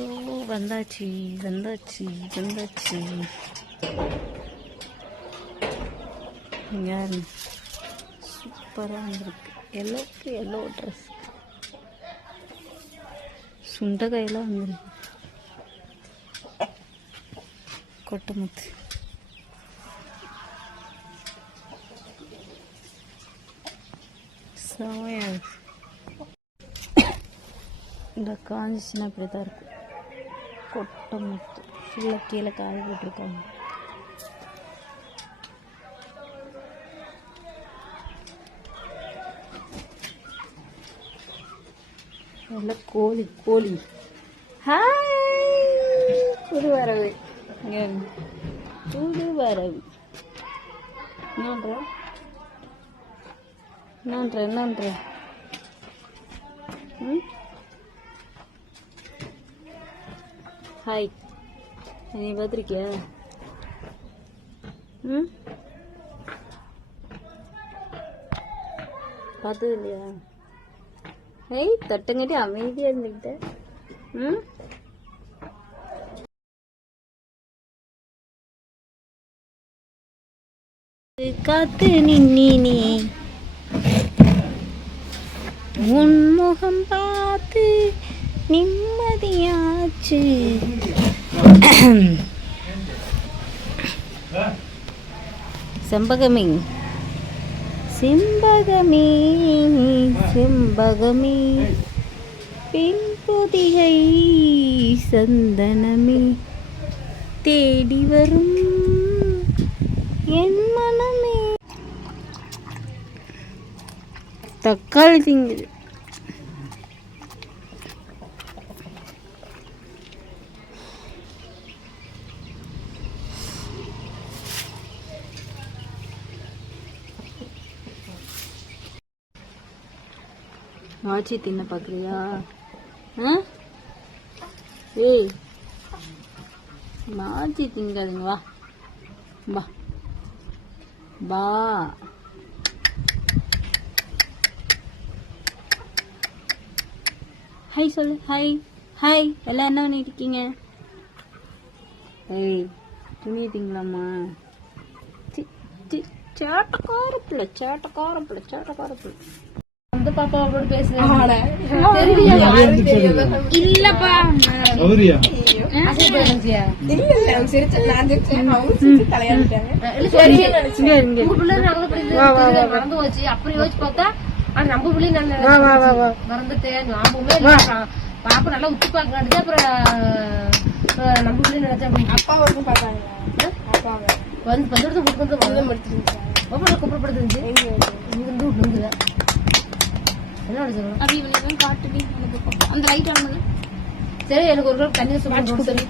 வந்தாச்சு வந்தாச்சு வந்தாச்சு. சூப்பராக வந்திருக்கு. எல்லோக்கு எல்லோ ட்ரெஸ், சுண்டக்காயெல்லாம் வந்துருக்கு. கொட்டமுத்து செமையா இருக்கு. இந்த காஞ்சிச்சுன்னா இப்படி தான் இருக்கும். கொட்டமுத்து ஃபுல்லாக கீழே காய போட்டிருக்காங்க. எல்லாம் கோழி கோழி. ஹாய், புது வரவு. புது வரவு. என்னன்ற ஹாய், நீ பார்த்துருக்கியா? பார்த்தது இல்லையா? ஏய், தொட்டங்கிட்டே அமைதியாக இருந்துக்கிட்ட. காத்து நின்னே உன்முகம் பார்த்து நிம்மதியாச்சு. செம்பகமே செம்பகமே செம்பகமே பின்பொதிகை சந்தனமே தேடி வரும் என் மனமே. தக்காளி திங்குது. ஆச்சி தின்ன பார்க்குறியா? ஏய், மாச்சி திங்காதீங்க. வா வா வா. ஹாய் சொல்லு. Hi hi. எல்லாம் என்ன பண்ணிட்டு இருக்கீங்க? ஏய், துணிட்டீங்களாம்மா? சேட்டக்காரப்பிள்ள சேட்டக்காரப்பிள்ள சேட்டக்காரப்பிள்ள. அந்த பாப்பாவோட பேசுறேன். இல்லப்பா, மறந்து போச்சு. அப்படி யோசிச்சு பார்த்தா நம்ம பிள்ளை மறந்துட்டேன். ஞாபகமே பாப்பா நல்லா உத்து பாக்காது. அப்புறம் நம்ம பிள்ளை நினைச்சா அப்பா வரைக்கும் பார்த்தாங்க. வந்து 10 வருஷம் கூப்பிடப்படுது. இங்கிருந்து விட்டுருந்துல சரி, எனக்கு ஒரு தண்ணி சொல்லி